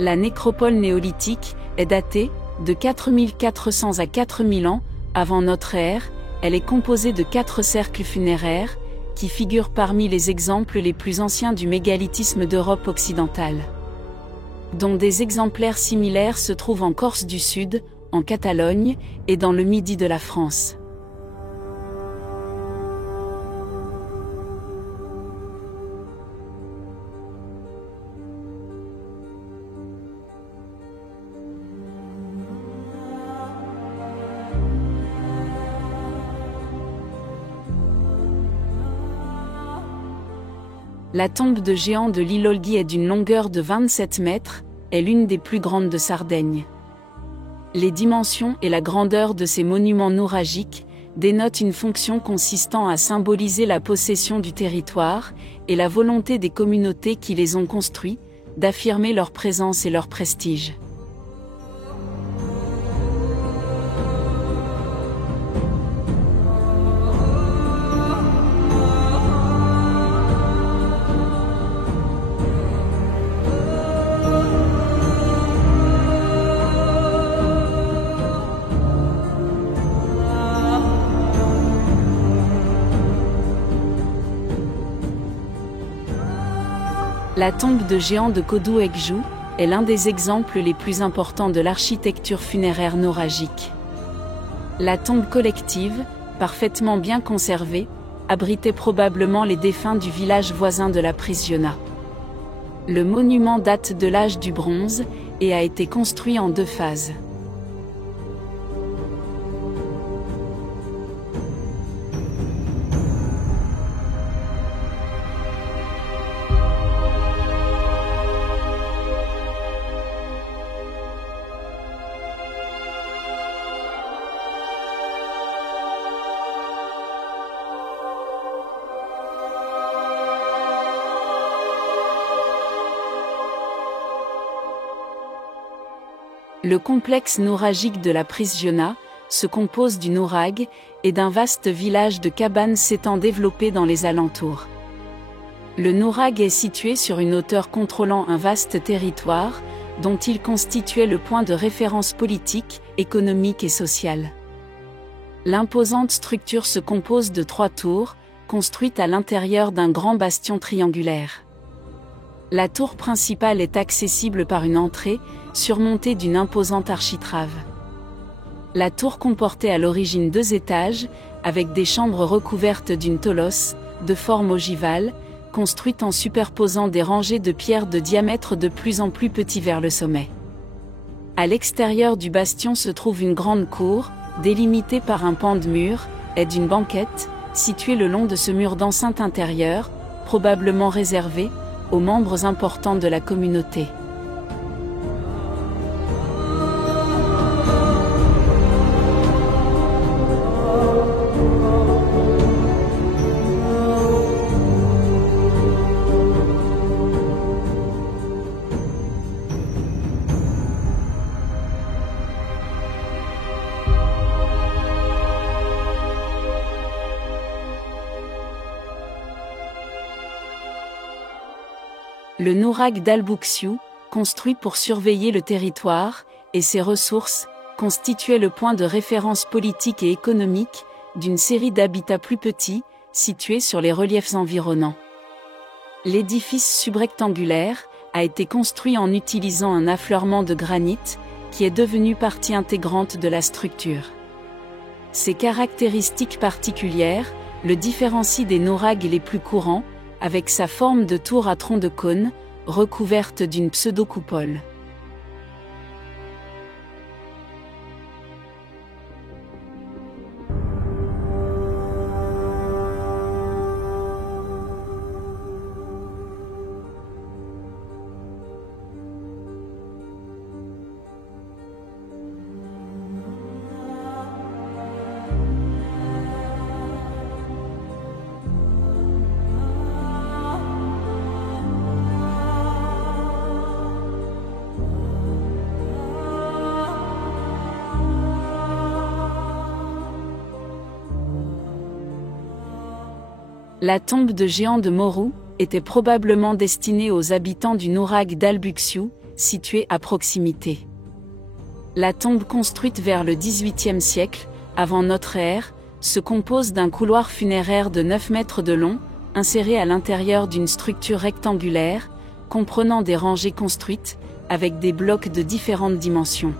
La nécropole néolithique est datée de 4400 à 4000 ans avant notre ère. Elle est composée de 4 cercles funéraires, qui figurent parmi les exemples les plus anciens du mégalithisme d'Europe occidentale. Dont des exemplaires similaires se trouvent en Corse du Sud, en Catalogne, et dans le midi de la France. La tombe de géant de l'île Olgui est d'une longueur de 27 mètres, est l'une des plus grandes de Sardaigne. Les dimensions et la grandeur de ces monuments nouragiques dénotent une fonction consistant à symboliser la possession du territoire et la volonté des communautés qui les ont construits d'affirmer leur présence et leur prestige. La tombe de géant de Kodou Ekjou est l'un des exemples les plus importants de l'architecture funéraire nouragique. La tombe collective, parfaitement bien conservée, abritait probablement les défunts du village voisin de la Prisiona. Le monument date de l'âge du bronze et a été construit en 2 phases. Le complexe nouragique de la Prisiona se compose du nourag et d'un vaste village de cabanes s'étant développé dans les alentours. Le nourag est situé sur une hauteur contrôlant un vaste territoire, dont il constituait le point de référence politique, économique et social. L'imposante structure se compose de 3 tours, construites à l'intérieur d'un grand bastion triangulaire. La tour principale est accessible par une entrée, surmontée d'une imposante architrave. La tour comportait à l'origine 2 étages, avec des chambres recouvertes d'une tolosse, de forme ogivale, construite en superposant des rangées de pierres de diamètre de plus en plus petit vers le sommet. À l'extérieur du bastion se trouve une grande cour, délimitée par un pan de mur, et d'une banquette, située le long de ce mur d'enceinte intérieure, probablement réservé aux membres importants de la communauté. Le nourag d'Al-Bouxiou, construit pour surveiller le territoire et ses ressources, constituait le point de référence politique et économique d'une série d'habitats plus petits, situés sur les reliefs environnants. L'édifice subrectangulaire a été construit en utilisant un affleurement de granit, qui est devenu partie intégrante de la structure. Ces caractéristiques particulières le différencient des nourags les plus courants, avec sa forme de tour à tronc de cône, recouverte d'une pseudo-coupole. La tombe de géant de Morou était probablement destinée aux habitants du nourag d'Al-Bouxiou, située à proximité. La tombe construite vers le XVIIIe siècle, avant notre ère, se compose d'un couloir funéraire de 9 mètres de long, inséré à l'intérieur d'une structure rectangulaire, comprenant des rangées construites, avec des blocs de différentes dimensions.